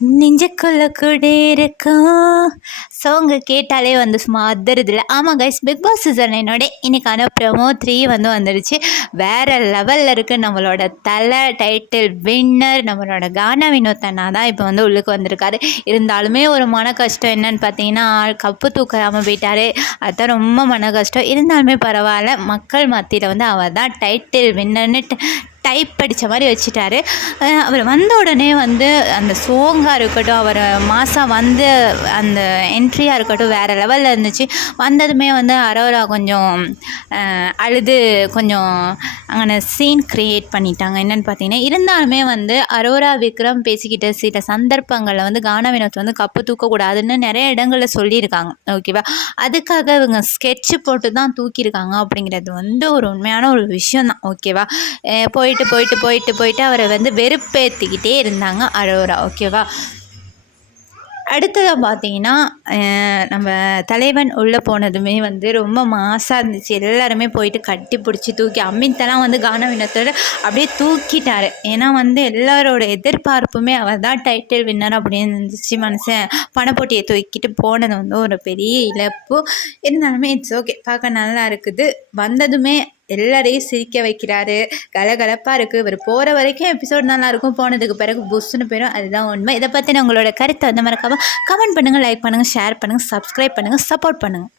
நெஞ்சுக்குள்ள குடியிருக்கும் சாங்கு கேட்டாலே வந்து சும்மா அதிருதில்ல. ஆமாம் கைஸ், பிக் பாஸ் சீசன் என்னோட இன்னைக்கான ப்ரோமோ 3 வந்து வந்துடுச்சு. வேறு லெவலில் இருக்குது. நம்மளோட தலை டைட்டில் வின்னர் நம்மளோட கானா வினோத் அண்ணா தான் இப்போ வந்து உள்ளுக்கு வந்திருக்காரு. இருந்தாலுமே ஒரு மன கஷ்டம் என்னன்னு பார்த்தீங்கன்னா, கப்பு தூக்காமல் போயிட்டாரு. அதுதான் ரொம்ப மன கஷ்டம். இருந்தாலுமே பரவாயில்ல, மக்கள் மத்தியில் வந்து அவர் தான் டைட்டில் வின்னர்னு டைப் படித்த மாதிரி வச்சுட்டாரு. அவர் வந்த உடனே வந்து அந்த சோங்காக இருக்கட்டும், அவர் மாதம் வந்து அந்த என்ட்ரியாக இருக்கட்டும், வேறு லெவலில் இருந்துச்சு. வந்ததுமே வந்து அரோரா கொஞ்சம் அழுது கொஞ்சம் அங்கே சீன் க்ரியேட் பண்ணிட்டாங்க. என்னென்னு பார்த்தீங்கன்னா, இருந்தாலுமே வந்து அரோரா விக்ரம் பேசிக்கிட்ட சில சந்தர்ப்பங்களில் வந்து கானா வினோத் வந்து கப்பு தூக்கக்கூடாதுன்னு நிறைய இடங்களில் சொல்லியிருக்காங்க. ஓகேவா? அதுக்காக இவங்க ஸ்கெட்சு போட்டு தான் தூக்கியிருக்காங்க அப்படிங்கிறது வந்து ஒரு உண்மையான ஒரு விஷயந்தான். ஓகேவா? போயிட்டு அவரை வந்து வெறுப்பேற்றிக்கிட்டே இருந்தாங்க அரோரா. ஓகேவா? அடுத்ததாக பார்த்தீங்கன்னா, நம்ம தலைவன் உள்ளே போனதுமே வந்து ரொம்ப மாசாக இருந்துச்சு. எல்லாருமே போயிட்டு கட்டி பிடிச்சி தூக்கி அமித்தெல்லாம் வந்து கானா வினோத்தோட அப்படியே தூக்கிட்டார். ஏன்னா வந்து எல்லாரோட எதிர்பார்ப்புமே அவர் தான் டைட்டில் வின்னர் அப்படின்னு இருந்துச்சு. மனுஷன் பணப்போட்டியை தூக்கிட்டு போனது வந்து ஒரு பெரிய இழப்பு. இருந்தாலுமே இட்ஸ் ஓகே, பார்க்க நல்லா இருக்குது. வந்ததுமே எல்லாரையும் சிரிக்க வைக்கிறாரு. கலகலப்பாக இருக்குது. இவர் போகிற வரைக்கும் எபிசோட் நல்லாயிருக்கும், போனதுக்கு பிறகு புஷ்ஷுன்னு போயிடும். அதுதான் உண்மை. இதை பற்றின உங்களோட கருத்தை வந்து மறக்காமல் கமெண்ட் பண்ணுங்கள், லைக் பண்ணுங்கள், ஷேர் பண்ணுங்கள், சப்ஸ்கிரைப் பண்ணுங்கள், சப்போர்ட் பண்ணுங்கள்.